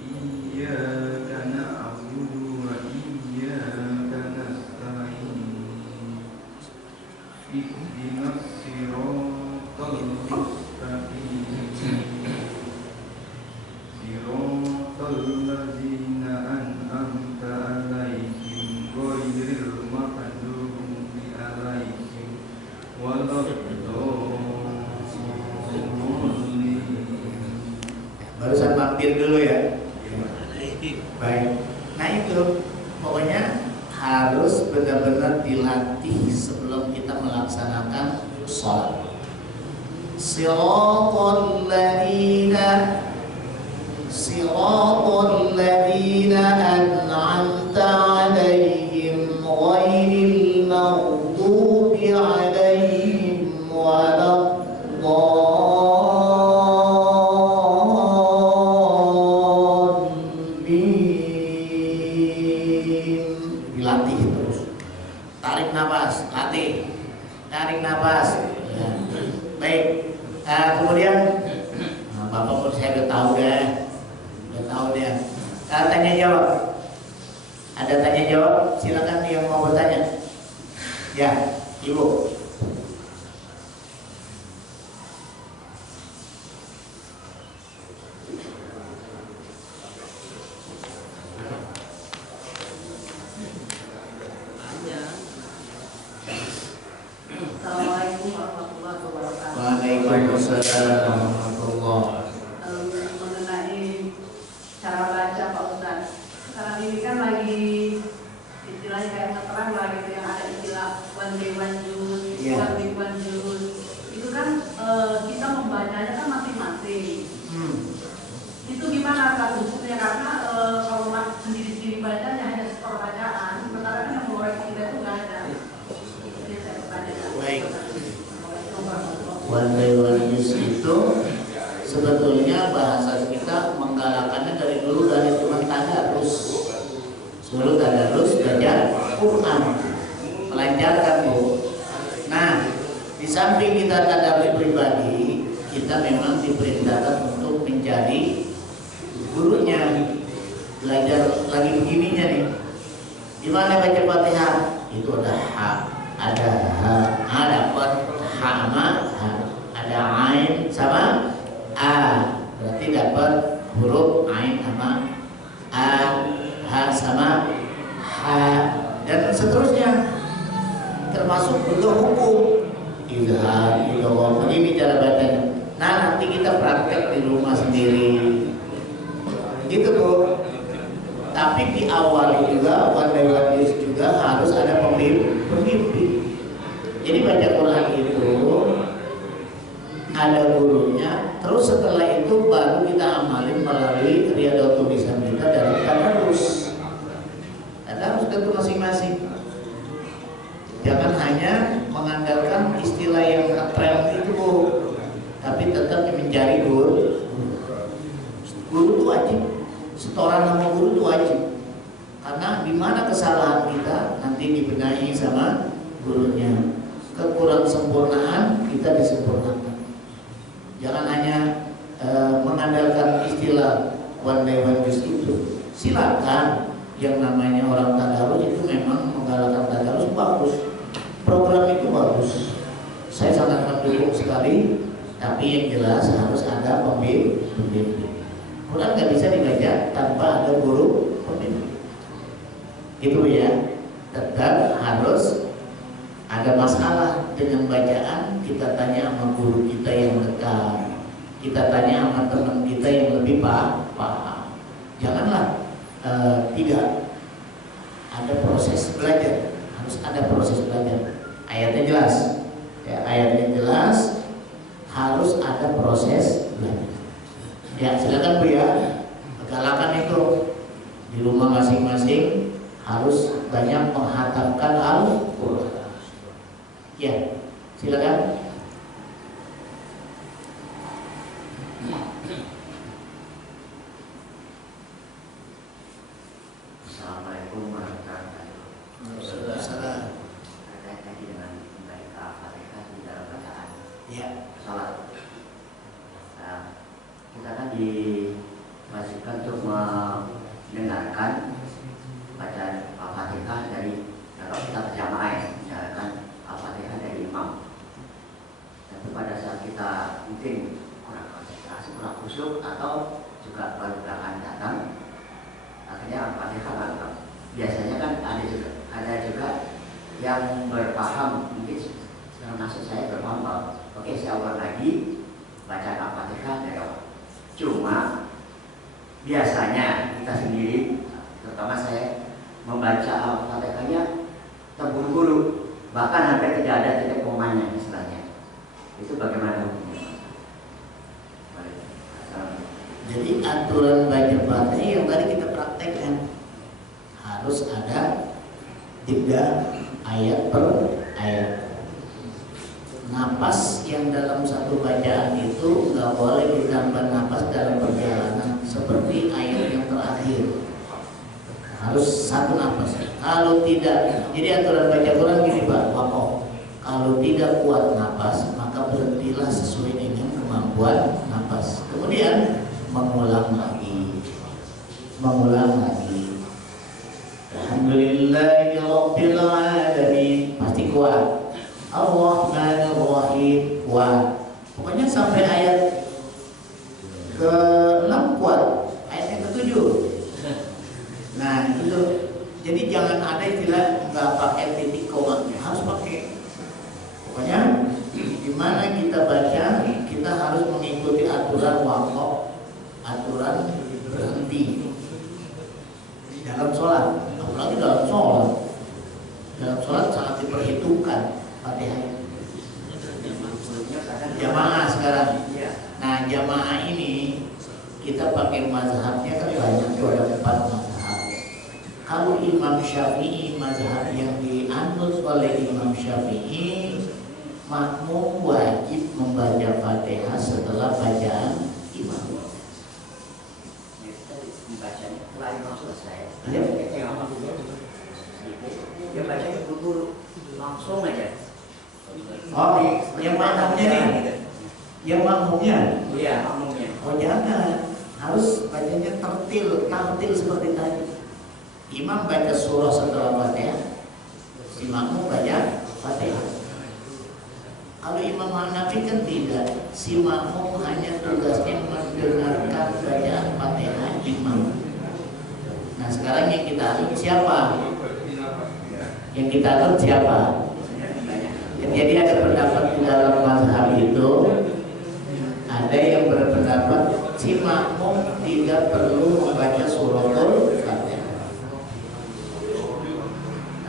Iyyaka na'budu wa iyyaka ihdinas siratal mustaqim siratal ladzina an'amta 'alaihim ghairil maghdubi 'alaihim waladdallin. Barusan mampir dulu ya. Baik. Nah itu pokoknya harus benar-benar dilatih sebelum kita melaksanakan sholat. Siratal ladzina an'amta 'alaihim ghairil maghdubi 'alaihim waladdallin. Dilatih terus. Tarik nafas, latih. Tarik nafas. Ya. Baik. Kemudian Bapak pun saya udah tahu deh. Tanya jawab. Ada tanya jawab? Silakan yang mau bertanya. Ya, Ibu. Assalamualaikum warahmatullahi wabarakatuh. Waalaikumsalam warahmatullahi. Mengenai cara baca Pak Ustaz, sekarang ini kan lagi istilahnya kayak ngeterang lah gitu, yang ada istilah one day one juz, one week one juz. Itu kan kita membacanya kan masing-masing. Itu gimana Kak hukumnya? Karena kalau sendiri-sendiri bacanya hanya seperbacaan, sementara kan yang mengoreksi kita itu nggak ada. Jadi saya bertanya. Baik. One day one juz itu sebetulnya bahasa kita menggalakkannya dari dulu, dari cuma tadarus. Suruh tadarus baca Quran, melancarkan Bu. Nah, di samping kita tadarus pribadi, kita memang diperintahkan untuk mencari gurunya. Belajar lagi begininya nih. Di mana baca Fatihah? Itu ada ha, ada ha, dapat ha sama ha, ada ain sama a, berarti dapat huruf ain sama a, ha sama ha, dan seterusnya, termasuk juga hukum izhar, idgham. Begini cara bacanya. Nah, nanti kita praktek di rumah sendiri gitu Bu. Tapi di awal juga wadawajis juga harus ada pembimbing. Jadi baca Quran itu ada gurunya, terus setelah itu baru kita amalin melalui riyadhatul lisan kita dalam tadarus. Tadarus itu masing-masing. Jangan hanya mengandalkan istilah yang ngetrend itu Bu, tapi tetap mencari guru. Guru itu wajib. Setoran nama guru itu wajib. Karena di mana kesalahan kita nanti dibenahi sama gurunya. Kekurang sempurnaan kita disempurnakan. Jangan hanya mengandalkan istilah one day one juz itu. Silakan, yang namanya orang tadarus itu memang menggalakkan tadarus bagus. Program itu bagus. Saya sangat mendukung sekali. Tapi yang jelas harus ada pembimbing. Quran nggak bisa dibaca tanpa ada guru pembimbing. Itu ya. Tetap harus ada masalah dengan bacaan, kita tanya sama guru kita yang dekat, kita tanya sama teman kita yang lebih paham. Janganlah tidak ada proses belajar, harus ada proses belajar. Ayatnya jelas, ya, ayatnya jelas, harus ada proses belajar. Ya, silakan Bu ya, galakan itu di rumah masing-masing harus banyak menghatamkan Al-Quran. Ya, silakan. Assalamualaikum warahmatullahi wabarakatuh. Salam. Terkait tadi dengan membaca Al-Fatihah di dalam bacaan Ya. salat. Nah, kita kan diwajibkan untuk mendengarkan bacaan Al-Fatihah dari, kalau kita berjamaah ya, misalkan Al-Fatihah dari imam. yang berpaham, mungkin maksud saya berpaham bahwa oke, saya ulang lagi baca Al-Fatihah dari awal. Cuma biasanya kita sendiri, terutama saya, membaca Al-Fatihahnya terburu-buru, bahkan hampir tidak ada titik komanya istilahnya. Itu bagaimana hukumnya? Jadi aturan baca Fatihah yang tadi kita praktekkan harus ada 3 ayat per ayat. Napas yang dalam satu bacaan itu nggak boleh ditambah napas dalam perjalanan seperti ayat yang terakhir. Harus 1 napas. Kalau tidak, jadi aturan baca Quran gini Pak, wakof. Kalau tidak kuat napas, maka berhentilah sesuai dengan kemampuan napas. Kemudian mengulang lagi. Alhamdulillahirabbil alamin, pasti kuat. Ar-Rahmanir Rahim, kuat. Pokoknya sampai ayat ke-6 kuat, ayat yang ke-7. Nah, itu. Jadi jangan ada istilah nggak pakai titik koma, harus pakai. Pokoknya gimana kita baca, kita harus mengikuti aturan waqaf, aturan berhenti dalam sholat. Apalagi dalam sholat sangat diperhitungkan Fatihah. Jamaah sekarang. Nah, jamaah ini kita pakai mazhabnya kan banyak, ada 4 mazhab. Kalau Imam Syafi'i, mazhab yang dianut oleh Imam Syafi'i, makmum wajib membaca Fatihah setelah bacaan imam. Membacanya setelah imam selesai. Ya, Dia bacanya buru-buru, langsung aja. Oh, yang makmumnya nih, yang makmumnya. Iya, makmumnya. Oh jangan, harus bacanya tartil seperti tadi. Imam baca surah setelah Fatihah, si makmum baca Fatihah. Kalau Imam Hanafi kan tidak, si makmum hanya tugasnya mendengarkan bacaan Fatihah imam. Nah sekarang yang kita anut siapa? Jadi ada pendapat di dalam mazhab itu, ada yang berpendapat si makmum tidak perlu membaca suratul Fatihah.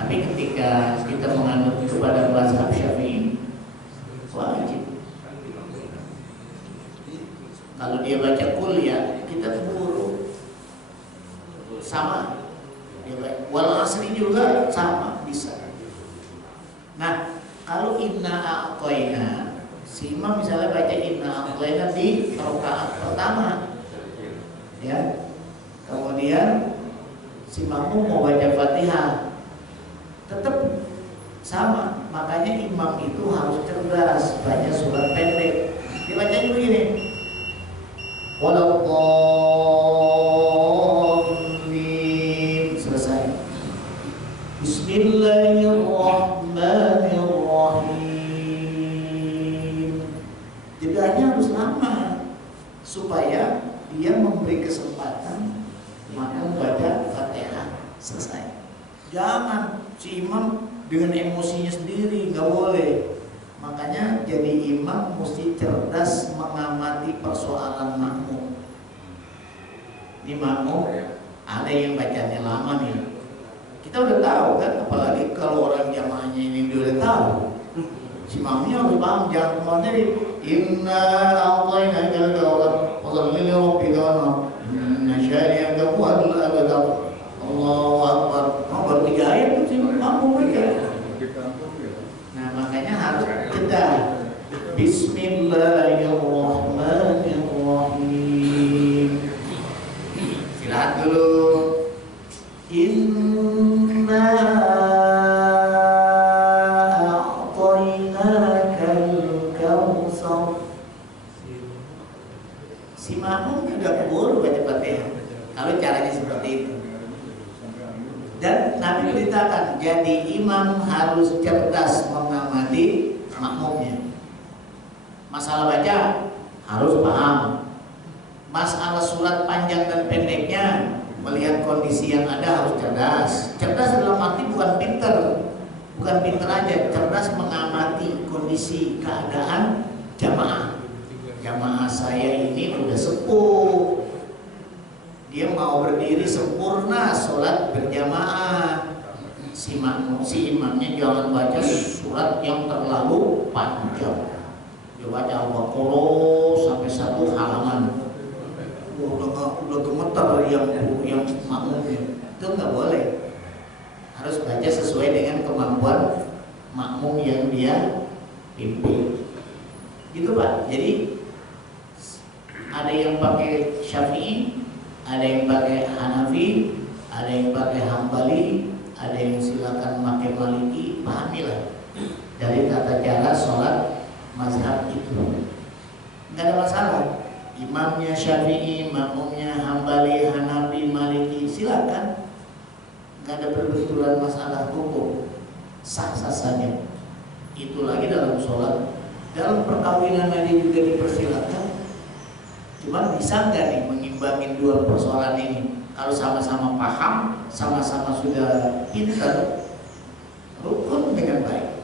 Tapi ketika kita menganut kepada mazhab Syafi'i, wajib. Kalau dia baca kuliah, kita buru sama. Dia baca wal asri juga sama, bisa. Nah, kalau inna a'toina, si imam misalnya baca inna a'toina di rakaat pertama, ya. Kemudian si makmum mau baca Fatihah, tetap sama. Makanya imam itu harus cerdas, baca surat pendek. Dibacanya begini, Waladdallin, selesai. Bismillahirrahmanirrahim. Jedanya harus lama supaya dia memberi kesempatan makmum baca Fatihah selesai. Jangan si imam dengan emosinya sendiri, nggak boleh. Makanya jadi imam mesti cerdas mengamati persoalan makmum. Ini makmum ada yang bacanya lama nih. Kita udah tahu kan, apalagi kalau orang jamaahnya ini udah tahu. Si makmumnya harus paham, jangan kemana nih. Inna a'tayna al-kawthar fasholli li rabbika wanhar. Inna syani'aka huwal abtar. Allahu akbar. Oh, baru 3 ayat tuh si makmum baca. Nah, makanya harus jeda. Bismillahirrahmanirrahim. Istirahat dulu. Inna a'tainakal kautsar. Si makmum juga keburu baca Fatihah kalau caranya seperti itu. Dan Nabi beritakan, jadi imam harus cerdas mengamati makmumnya. Masalah baca harus paham. Masalah surat panjang dan pendeknya, melihat kondisi yang ada harus cerdas. Cerdas dalam arti bukan pinter, bukan pinter aja, cerdas mengamati kondisi keadaan jamaah. Jamaah saya ini udah sepuh, dia mau berdiri sempurna sholat berjamaah. Si imamnya jangan baca surat yang terlalu panjang. Dia baca Al-Baqarah sampai 1 halaman. Udah gemeter yang makmumnya. Itu nggak boleh. Harus baca sesuai dengan kemampuan makmum yang dia pimpin. Gitu Pak. Jadi ada yang pakai Syafi'i, ada yang pakai Hanafi, ada yang pakai Hambali, ada yang silakan pakai Maliki. Pahamilah dari tata cara sholat mazhab itu. Nggak ada masalah. Imamnya Syafi'i, makmumnya Hambali, Hanafi, Maliki, silakan. Nggak ada perbenturan masalah hukum, sah-sah saja. Itu lagi dalam sholat. Dalam perkawinan aja juga dipersilakan. Cuma bisa nggak nih mengimbangin dua persoalan ini? Kalau sama-sama paham, sama-sama sudah pintar, rukun dengan baik.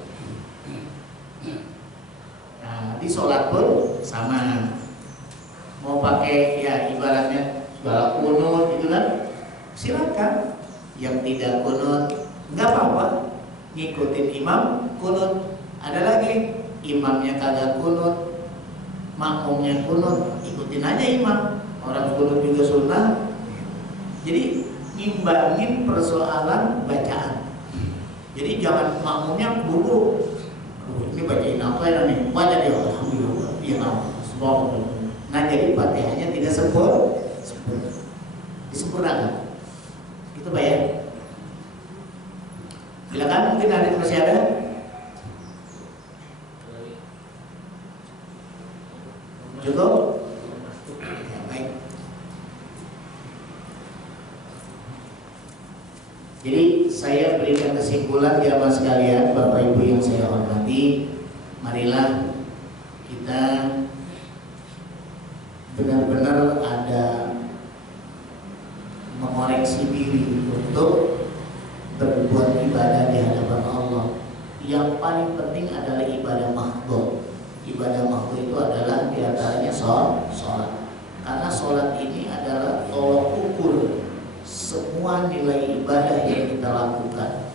Nah, di sholat pun sama. Mau pakai ya ibaratnya segala kunut gitu kan, silakan. Yang tidak kunut nggak apa-apa, ngikutin imam kunut. Ada lagi imamnya kagak kunut, makmumnya kunut, ikutin aja imam. Orang kunut juga sunnah. Jadi ngimbangin persoalan bacaan. Jadi jangan makmumnya buru. Ini bacain apa ya nih? Baca dia alhamdulillah. Dia tahu. Nah jadi Fatihahnya tidak sempurna. Disempurnakan. Itu Pak ya. Silakan, mungkin ada yang masih ada. Cukup? Ya, baik. Jadi saya berikan kesimpulan jamaah sekalian, Bapak Ibu yang saya hormati, marilah kita benar-benar ada mengoreksi diri untuk berbuat ibadah di hadapan Allah. Yang paling penting adalah ibadah mahdhur. Ibadah mahdhur itu adalah diantaranya sholat. Karena sholat ini adalah tolok ukur semua nilai ibadah yang kita lakukan.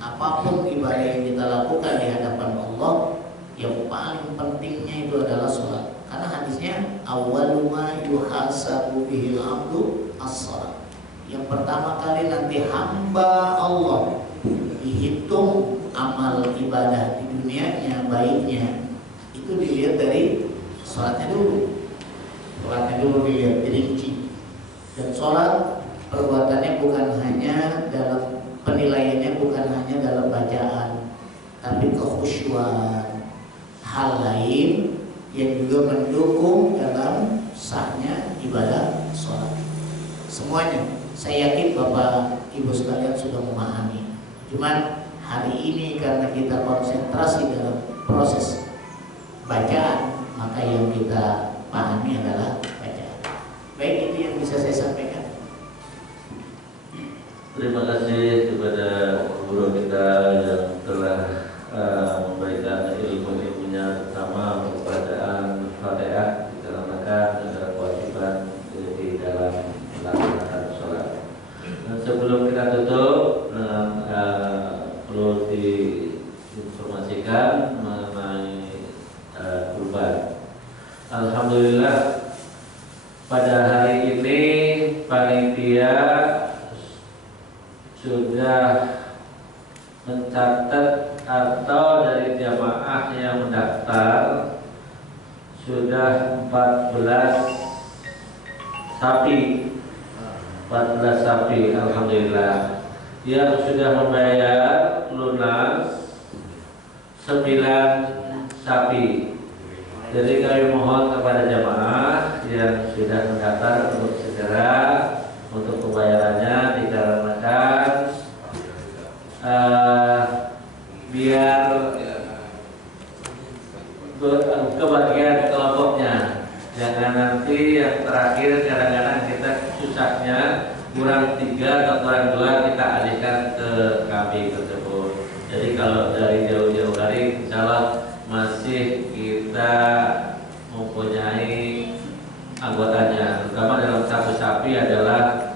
Apapun ibadah yang kita lakukan di hadapan Allah, yang paling pentingnya itu adalah sholat. Karena hadisnya awwalu ma yuhasabu bihil abdu as-shalah. Yang pertama kali nanti hamba Allah dihitung amal ibadah di dunianya, baiknya itu dilihat dari sholatnya dulu. Sholatnya dulu dilihat, dirinci. Dan sholat perbuatannya bukan hanya dalam penilaiannya, bukan hanya dalam bacaan, tapi kekhusyuan, hal lain yang juga mendukung dalam sahnya ibadah sholat. Semuanya, saya yakin Bapak Ibu sekalian sudah memahami. Cuman hari ini karena kita konsentrasi dalam proses bacaan, maka yang kita pahami adalah bacaan. Baik, itu yang bisa saya sampaikan. Terima kasih kepada guru kita yang telah memberikan ilmu-ilmunya, terutama bacaan Fatihah dikarenakan adalah kewajiban di dalam melaksanakan sholat. Dan sebelum kita tutup, perlu diinformasikan mengenai kurban. Alhamdulillah pada hari ini panitia sudah mencatat atau dari jamaah yang mendaftar sudah 14 sapi, alhamdulillah, yang sudah membayar lunas 9 sapi. Jadi kami mohon kepada jamaah yang sudah mendaftar untuk segera untuk pembayarannya, dikarenakan biar kebagian kelompoknya. Jangan nanti yang terakhir kadang-kadang kita susahnya kurang 3 atau kurang 2 kita alihkan ke kami tersebut. Jadi kalau dari jauh-jauh hari, insya Allah masih kita mempunyai anggotanya, terutama dalam satu sapi adalah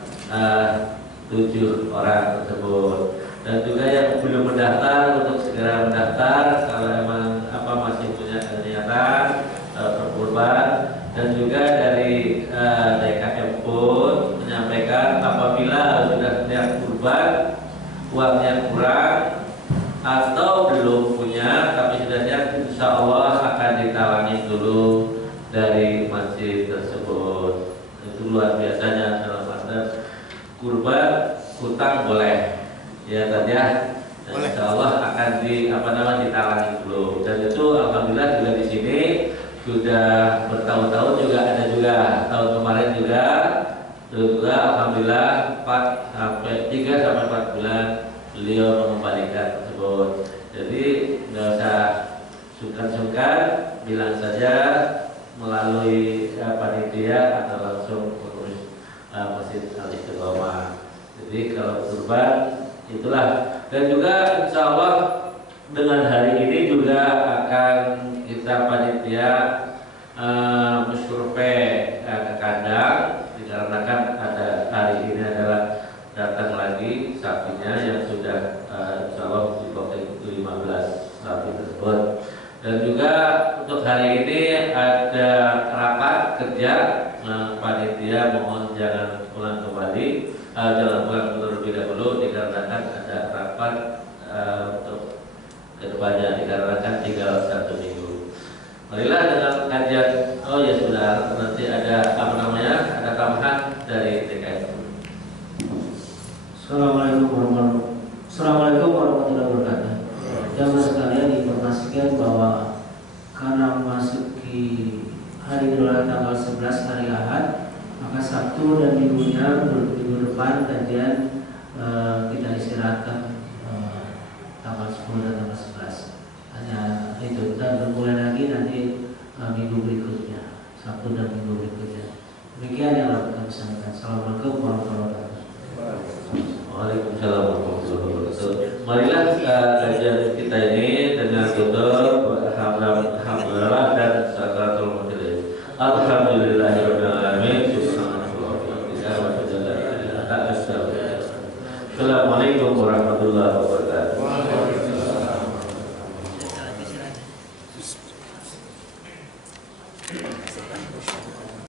7 orang tersebut. Dan juga yang belum mendaftar untuk segera mendaftar kalau emang masih punya niatan berkurban. Dan juga dari DKM pun menyampaikan apabila sudah niat kurban, uangnya kurang atau belum punya tapi sudah niat, insya Allah akan ditalangi dulu dari masjid tersebut. Itu luar biasanya dalam arti kurban, hutang boleh ya tadi ya. Insya Allah akan ditalangi dulu. Dan itu alhamdulillah juga di sini sudah bertahun-tahun juga ada juga tahun kemarin juga alhamdulillah 3 sampai 4 bulan beliau mengembalikan tersebut. Jadi nggak usah sungkan-sungkan, bilang saja melalui panitia atau langsung pengurus Masjid Al-Istiqomah. Jadi kalau kurban itulah. Dan juga insya Allah dengan hari ini juga akan kita panitia mensurvei ke kandang, dikarenakan ada hari ini adalah datang lagi sapinya yang sudah insya Allah di 15 sapi tersebut. Dan juga untuk hari ini ada rapat kerja panitia, mohon jangan pulang kembali, jangan pulang terlebih dahulu dikarenakan ada rapat untuk kedepannya, dikarenakan tinggal 1 minggu. Marilah dengan kajian. Oh ya sudah, nanti ada ada tambahan dari TKS. Assalamualaikum warahmatullahi wabarakatuh. Jamaah sekalian, diinformasikan bahwa karena memasuki hari Idul Adha tanggal 11 hari Ahad, maka Sabtu dan minggu depan kajian kita istirahatkan tanggal 10 dan tanggal 11. Hanya itu, dan bermulai lagi nanti minggu berikutnya, Sabtu dan minggu berikutnya. Demikian yang dapat kami sampaikan. Assalamualaikum warahmatullahi wabarakatuh. Waalaikumsalam warahmatullahi wabarakatuh. Marilah kajian kita ini dengan tutup alhamdulillah dan syakaratul mukhlisin. Alhamdulillahirabbil alamin. Assalamualaikum warahmatullahi wabarakatuh.